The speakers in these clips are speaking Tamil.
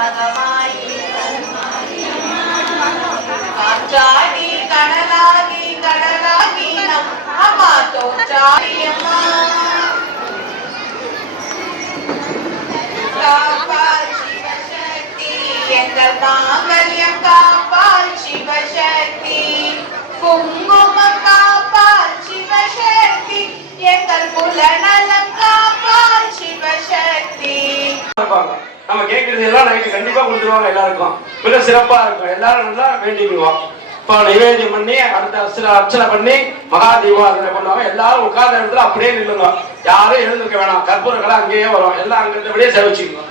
மகமாயி காற்றாடி கடலாகி கடலாகி அம்மா. தோற்றாடி அம்மா எங்கள் மாங்கல்யம் காப்பால் சிவசக்தி. குங்குமம் காப்பால் சிவசக்தி எங்கள் புலன கேட்கறது எல்லாம் நைட்டு கண்டிப்பா கொடுத்துருவாங்க எல்லாருக்கும். மிக சிறப்பா இருக்கும். எல்லாரும் நல்லா வேண்டிக்குவோம் இப்போ நைவேத்தியம் பண்ணி அடுத்த சில அர்ச்சனை பண்ணி மகா தீபாவளி பண்ணுவாங்க எல்லாரும் உட்கார்ந்த இடத்துல அப்படியே நில்லுங்க. யாரும் எழுந்திருக்க வேணாம். கற்பூரங்களாம் அங்கேயே வரும். எல்லாம் அங்கிருந்தபடியே செவிச்சுக்கணும்.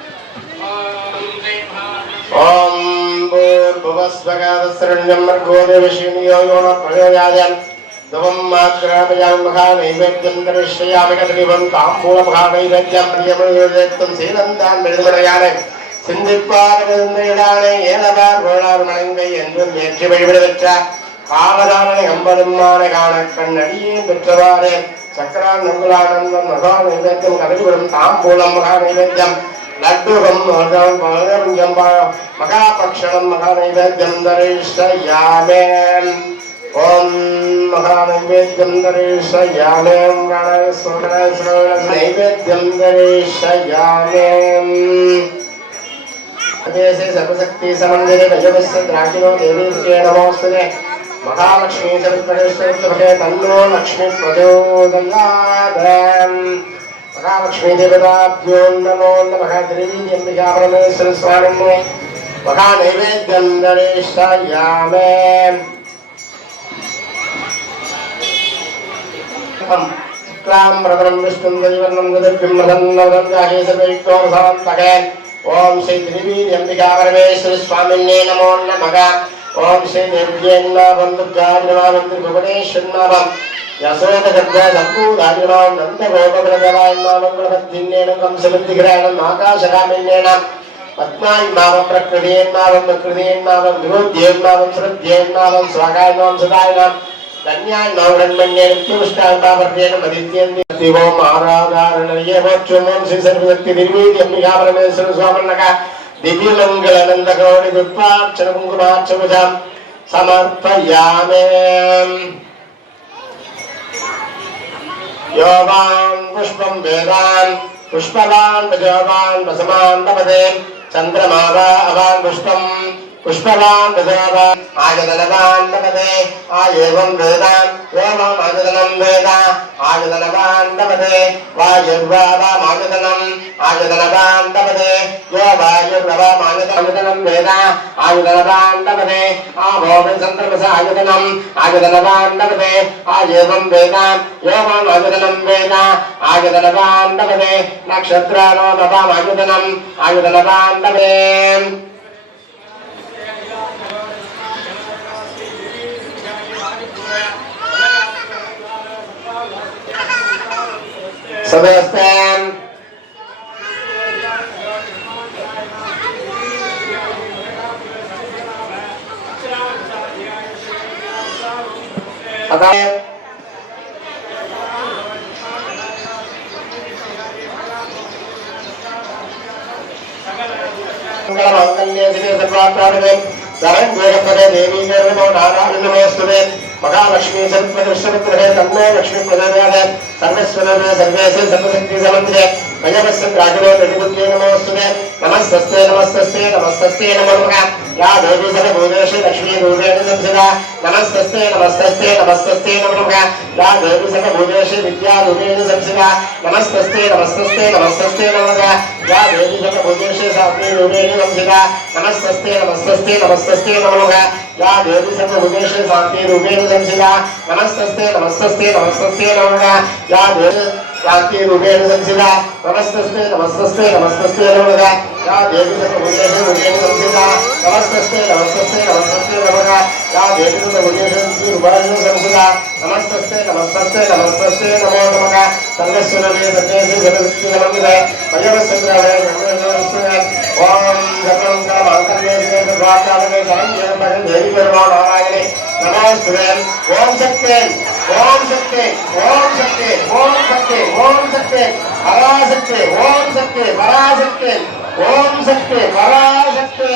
ஓம் பூர்புவஸ்வகாதசரண்யம் தவம் மாத்ராமயான் மகா நைவேத்தியம் கரிஷ்யாமி கதிரிவன் தாம்பூல மகா நைவேத்தியம் பிரியமயோஜயத்துவம் சீனந்தான் நெடுமடையானே சிந்திப்பார் விருந்தையிடானே ஏனவார் கோளார் மணங்கை என்றும் ஏற்றி வழிவிட பெற்ற காமதானனை காண கண்ணடியே பெற்றவாறே சக்கரான் நங்குலானந்தம் மகா நைவேத்தியம் கதலிவிடும் தாம்பூலம் மகா நைவேத்தியம் லட்டுகம் மகரம் மகாபக்ஷணம் மகாநைவேத்தியம் தரிஷ்யாமே ஓம் மகாநைவேத்தியம் தரிஷ்யாமே நைவேத்தியம் தரிஷ்யாமே देशे सर्वशक्ति समन्दिरे भजवस्त्राखिनो देवी नमोस्तुते महालक्ष्मी च विद्महेश्वरे तन्नो लक्ष्मी प्रचोदयात्। महालक्ष्मी देवताभ्यो नमो नमः। देवी अम्बिका परमेश्वर स्वामिने महानैवेद्यं नरेशायामे शुक्लां रतनं विष्णुं दधिवर्णं दधिभ्यं मदन्नवदं गाहे सर्वैक्तो रसान्तकेन् ఓం శ్రీ త్రివీర్యంబికాపరమేశ్వర స్వామిన్నే నమో నమగ ఓం శ్రీ నిర్జయన్నాబంధుగాభిర్వాబంధుగోపేశ్వన్నాభం యశోదగర్భూరాభిర్వాం నందగోపగ్రదాయన్మామంగళపద్ధిన్నేనం కంసమిత్తిగ్రహణం ఆకాశరామిన్నేనం పద్మాయిమావం ప్రకృతియన్మావం ప్రకృతియన్మావం విరోధ్యేన్మావం శ్రద్ధేన్మావం స్వాగాయమాం సదాయనాం ధన్యాన్మావుడన్మన్యేనం తుష్టాన్మావర్యేనం అదిత్యంతి சக்தி ஓம் ஆராதாரணய மற்றும் ஓம் ஸ்ரீ சர்வசக்தி திருமீதி அம்பிகா பரமேஸ்வர சுவாமனக திவ்யமங்கல அனந்த கௌரி புஷ்பாட்சர குங்குமாட்சபுஜம் சமர்ப்பயாமே. யோவான் புஷ்பம் வேதான் புஷ்பவான் பஜவான் பசமான் பவதே அவான் புஷ்பம். पुष्पवान् प्रजावान् आयतनवान् लभते आयेवं वेदान् एवम् आयतनं वेद आयतनवान् लभते वायुर्वावामायतनम् आयतनवान् लभते यो वायुर्वावामायतनं वेद आयतनवान् लभते आभोमि सन्दर्भस आयतनम् आयतनवान् लभते आयेवं वेद एवम् आयतनं वेद आयतनवान् लभते नक्षत्राणो नवामायतनम् आयतनवान् लभते अगर மகாலட்சுமி சர்வ சர்வ தன்மே லட்சுமி பிரதமே சர்வஸ்வரமே சர்வேசே சர்வசக்தி சமந்திரே భయవశ్యం రాజులో తెలుగుద్యే నమోస్తునే నమస్తస్తే నమస్తస్తే నమస్తస్తే నమరుక యా దేవీ సర భూదేశ లక్ష్మీ రూపేణ సంసిద నమస్తస్తే నమస్తస్తే నమస్తస్తే నమరుక యా దేవీ సర భూదేశ విద్యా రూపేణ సంసిద నమస్తస్తే నమస్తస్తే నమస్తస్తే నమరుక యా దేవీ సర భూదేశ సాత్మీ రూపేణ సంసిద నమస్తస్తే నమస్తస్తే నమస్తస్తే నమరుక యా దేవీ సర భూదేశ సాత్మీ రూపేణ సంసిద నమస్తస్తే నమస్తస్తే నమస్తస్తే నమరుక యా దేవీ శాంతి రూపేణ సంచిత నమస్తస్తే నమస్తస్తే నమస్తస్తే నమగా యా దేవి సత్యముఖేన రూపేణ సంచిత నమస్తస్తే నమస్తస్తే నమస్తస్తే నమగా యా దేవి సత్యముఖేన రూపేణ సంచిత నమస్తస్తే నమస్తస్తే నమస్తస్తే నమో నమగ సంగశ్వరమే సత్యేసి సరస్వతి నమగ భయవసంద్రాయ నమస్కారం ఓం సర్వం కామాంతర్వేసి ద్వాకారమే సరం జయ పరం దేవి నిర్వాణ கமான் சுரன் ஓம் சக்தேன் ஓம் சக்தி ஓம் சக்தி ஓம் ஓம் சக்தி பராசக்தி ஓம் சக்தி பராசக்தி ஓம் சக்தி பராசக்தி.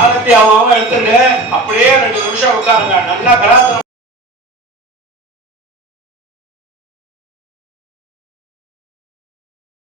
ஆரத்தி அவன் எடுத்துட்டு அப்படியே ரெண்டு நிமிஷம் உட்காருங்க. நல்லா கலாச்சாரம்